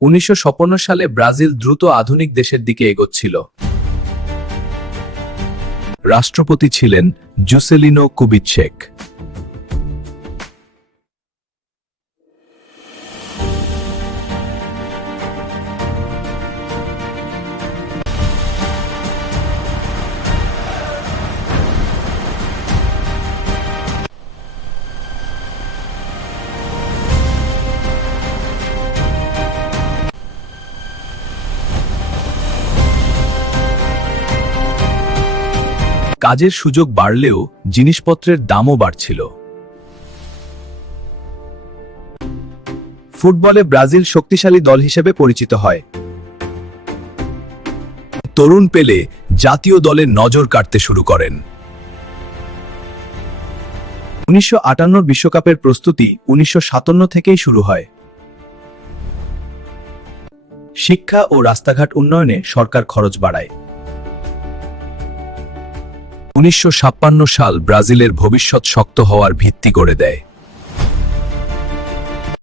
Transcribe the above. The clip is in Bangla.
উনিশশো সালে ব্রাজিল দ্রুত আধুনিক দেশের দিকে এগোচ্ছিল। রাষ্ট্রপতি ছিলেন জুসেলিনো কুবিটশেক কাজের সুযোগ বাড়লেও জিনিসপত্রের দামও বাড়ছিল। ফুটবলে ব্রাজিল শক্তিশালী দল হিসেবে পরিচিত হয়। তরুণ পেলে জাতীয় দলের নজর কাটতে শুরু করেন। উনিশশো বিশ্বকাপের প্রস্তুতি উনিশশো সাতান্ন থেকেই শুরু হয়। শিক্ষা ও রাস্তাঘাট উন্নয়নে সরকার খরচ বাড়ায়। উনিশশো ছাপ্পান্ন সাল ব্রাজিলের ভবিষ্যৎ শক্ত হওয়ার ভিত্তি করে দেয়।